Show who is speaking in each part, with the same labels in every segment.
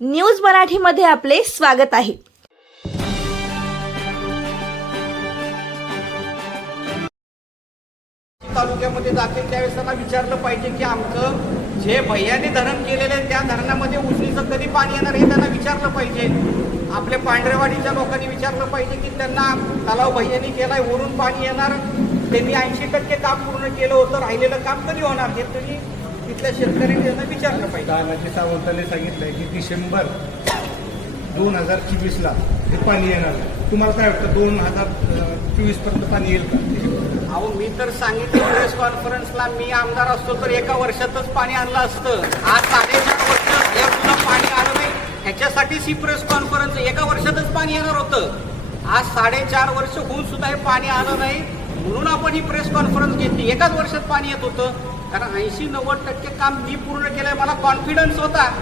Speaker 1: News मराठीमध्ये आपले स्वागत आहे.
Speaker 2: तालुक्यामध्ये जातील त्यावेळेस त्यांना विचारलं पाहिजे की आमचं जे भैयाने धरण केलेलं आहे त्या धरणामध्ये उजनीचं कधी पाणी येणार हे त्यांना विचारलं पाहिजे. आपल्या पांढरेवाडीच्या लोकांनी विचारलं पाहिजे की त्यांना तलाव भैयानी केलाय वरून पाणी येणार. त्यांनी ऐंशी टक्के काम पूर्ण केलं होतं राहिलेलं काम कधी होणार हे तरी तिथल्या शेतकऱ्यांनी त्यांना विचारलं पाहिजे.
Speaker 3: दानाजी सावंतांनी सांगितलंय की डिसेंबर दोन हजार चोवीसला हे पाणी येणार. तुम्हाला काय वाटतं दोन हजार चोवीसपर्यंत पाणी येईल का?
Speaker 2: अहो मी तर सांगितलं प्रेस कॉन्फरन्सला मी आमदार असतो तर एका वर्षातच पाणी आणलं असतं. आज साडेचार वर्ष या सुद्धा पाणी आलं नाही ह्याच्यासाठीच ही प्रेस कॉन्फरन्स. एका वर्षातच पाणी येणार होतं. आज साडेचार वर्ष होऊन सुद्धा हे पाणी आलं नाही म्हणून आपण ही प्रेस कॉन्फरन्स घेतली. एकाच वर्षात पाणी येत होतं. कारण ऐंशी नव्वद टक्के काम मी पूर्ण केलंय. मला कॉन्फिडन्स होता.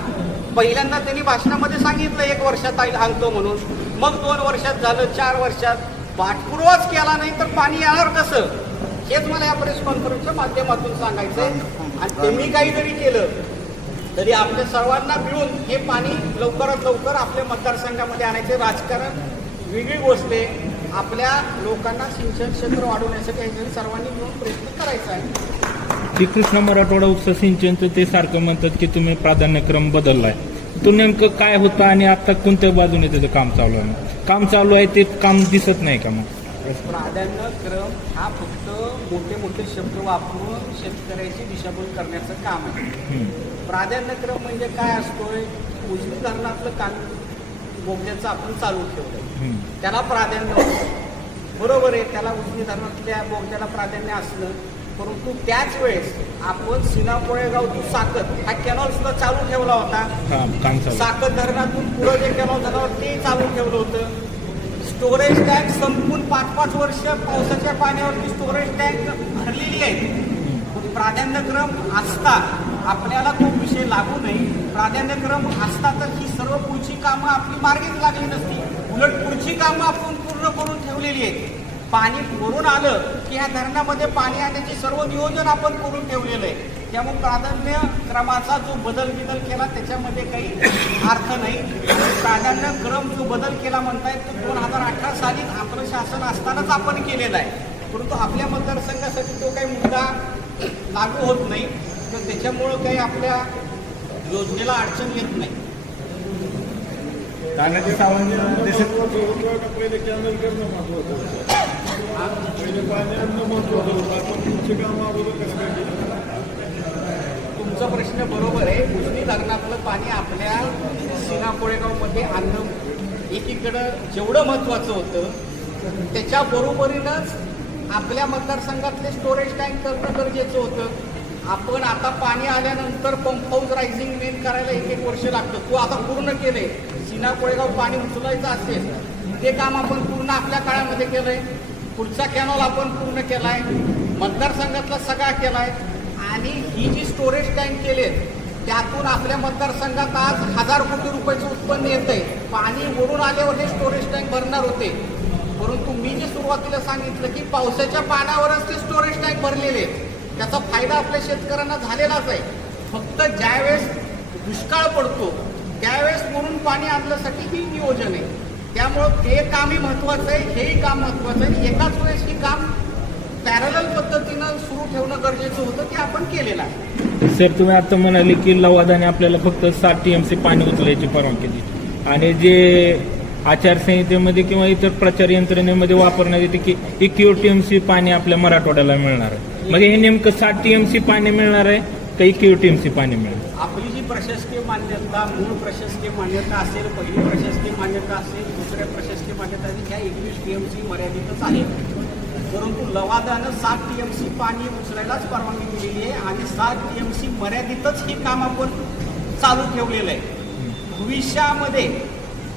Speaker 2: पहिल्यांदा त्यांनी भाषणामध्ये सांगितलं एक वर्षात आई- सांगतो म्हणून. मग दोन वर्षात झालं चार वर्षात. पाठपुरावाच केला नाही तर पाणी येणार कसं? हेच मला या प्रेस कॉन्फरन्सच्या माध्यमातून सांगायचं आणि त्यांनी काही जरी केलं. तरी आपल्या सर्वांना मिळून हे पाणी लवकरात लवकर आपल्या मतदारसंघामध्ये आणायचे राजकारण वेगळी गोष्ट आहे. आपल्या लोकांना सिंचन क्षेत्र वाढवण्यासाठी याच्यासाठी सर्वांनी मिळून प्रयत्न करायचा आहे.
Speaker 4: श्रीकृष्ण मराठवाडा उपसा सिंचनचं ते सारखं म्हणतात की तुम्ही प्राधान्यक्रम बदललाय. तो नेमकं काय होतं आणि आता कोणत्या बाजूने त्याचं काम चालू आहे? काम चालू आहे ते काम दिसत नाही का मग?
Speaker 2: प्राधान्यक्रम हा फक्त मोठे मोठे शब्द वापरून शेतकऱ्याची दिशाभूल करण्याचं काम आहे. प्राधान्यक्रम म्हणजे काय असतोय? उजनी धरणातलं काम बोगद्याचं आपण चालू ठेवलं. त्याला प्राधान्य बरोबर आहे त्याला उजनी धरणातल्या बोगद्याला प्राधान्य असलं परंतु त्याच वेळेस आपण सिना कोळेगाव टू साकत हा कॅनॉल सुद्धा चालू ठेवला होता. साकत धरणातून पुढं जे कॅनॉल झालं ते चालू ठेवलं होतं. स्टोरेज टँक संपून पाच पाच वर्ष पावसाच्या पाण्यावरती स्टोरेज टँक भरलेली आहे. प्राधान्यक्रम असता आपल्याला तो विषय लागू नये. प्राधान्यक्रम असता तर ही सर्व पुढची कामं आपली मार्गीच लागली नसती. उलट पुढची कामं आपण पूर्ण करून ठेवलेली आहेत. पाणी भरून आलं की ह्या धरणामध्ये पाणी आणण्याचे सर्व नियोजन आपण करून ठेवलेलं आहे. त्यामुळे प्राधान्य क्रमाचा जो बदल बिदल केला त्याच्यामध्ये काही अर्थ नाही. प्राधान्य क्रम जो बदल केला म्हणतायत तो दोन हजार अठरा साली आपलं शासन असतानाच आपण केलेला आहे. परंतु आपल्या मतदारसंघासाठी तो काही मुद्दा लागू होत नाही. तर त्याच्यामुळं काही आपल्या योजनेला अडचण येत नाही.
Speaker 3: दानाजी सावंत
Speaker 5: महत्वाचं महत्वाचं तुमचे
Speaker 2: प्रश्न बरोबर आहे. उजनी धरणातलं पाणी आपल्या सीना कोळेगावमध्ये आणणं एकीकडं जेवढं महत्त्वाचं होतं त्याच्या बरोबरीनंच आपल्या मतदारसंघातले स्टोरेज टँक करणं गरजेचं होतं. आपण आता पाणी आल्यानंतर पंप हाऊस रायझिंग मेन करायला एक एक वर्ष लागतं. तो आता पूर्ण केलंय. सिना कोळेगाव पाणी उचलायचं असेल ते काम आपण पूर्ण आपल्या काळामध्ये केलंय. पुढचा कॅनॉल आपण पूर्ण केलाय. मतदारसंघातला सगळा केलाय. आणि ही जी स्टोरेज टँक केले त्यातून आपल्या मतदारसंघात आज हजार कोटी रुपयाचं उत्पन्न येत आहे पाणी वरून आल्यावर हे स्टोरेज टँक भरणार होते. परंतु मी जे सुरुवातीला सांगितलं की पावसाच्या पाण्यावरच ते स्टोरेज टँक भरलेले आहेत. त्याचा फायदा आपल्या शेतकऱ्यांना झालेलाच आहे. फक्त ज्यावेळेस दुष्काळ पडतो त्यावेळेस म्हणून पाणी आणण्यासाठी ही नियोजन आहे. त्यामुळं ते कामही महत्वाचं आहे हेही काम महत्वाचं आहे. एकाच वेळेस हे काम पॅरल पद्धतीनं सुरू ठेवणं गरजेचं होतं ते आपण केलेलं आहे.
Speaker 4: सर तुम्ही आता म्हणाले की लवादाने आपल्याला फक्त सात टीएमसी पाणी उचलायची परवानगी दिली. आणि जे आचारसंहितेमध्ये किंवा इतर प्रचार यंत्रणेमध्ये वापरण्यात येते की एकवीस टीएमसी पाणी आपल्या मराठवाड्याला मिळणार आहे. मग हे नेमकं सात टीएमसी पाणी मिळणार आहे का एकवीस टीएमसी पाणी मिळणार?
Speaker 2: आपली जी प्रशासकीय मान्यता मूळ प्रशासकीय मान्यता असेल पहिली प्रशासकीय मान्यता असेल दुसऱ्या प्रशासकीय मान्यता असेल ह्या एकवीस टी एम सी मर्यादितच आहे परंतु लवादानं सात टी एम सी पाणी उचलायलाच परवानगी दिलेली आहे आणि सात टी एम सी मर्यादितच हे काम आपण चालू ठेवलेलं आहे. भविष्यामध्ये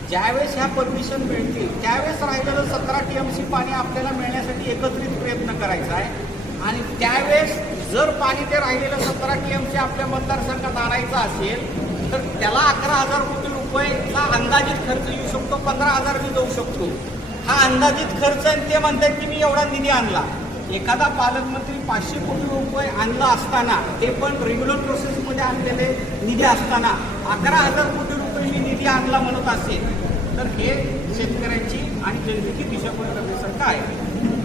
Speaker 2: ज्यावेळेस ह्या परमिशन मिळतील त्यावेळेस राहिलेलं सतरा टी एम सी पाणी आपल्याला मिळण्यासाठी एकत्रित प्रयत्न करायचा आहे. आणि त्यावेळेस जर पाणी ते राहिलेलं सतरा टी एम आपल्या मतदारसंघात आणायचं असेल तर त्याला अकरा हजार कोटी रुपयेचा अंदाजित खर्च येऊ शकतो पंधरा हजार मी जाऊ शकतो. हा अंदाजित खर्च आणि ते म्हणतात की मी एवढा निधी आणला. एखादा पालकमंत्री पाचशे कोटी रुपये आणला असताना ते पण रेग्युलर प्रोसेसमध्ये आणलेले निधी असताना अकरा हजार कोटी रुपये मी निधी आणला म्हणत असेल तर हे शेतकऱ्यांची आणि जनतेची दिशाभूल करण्यासारखं आहे.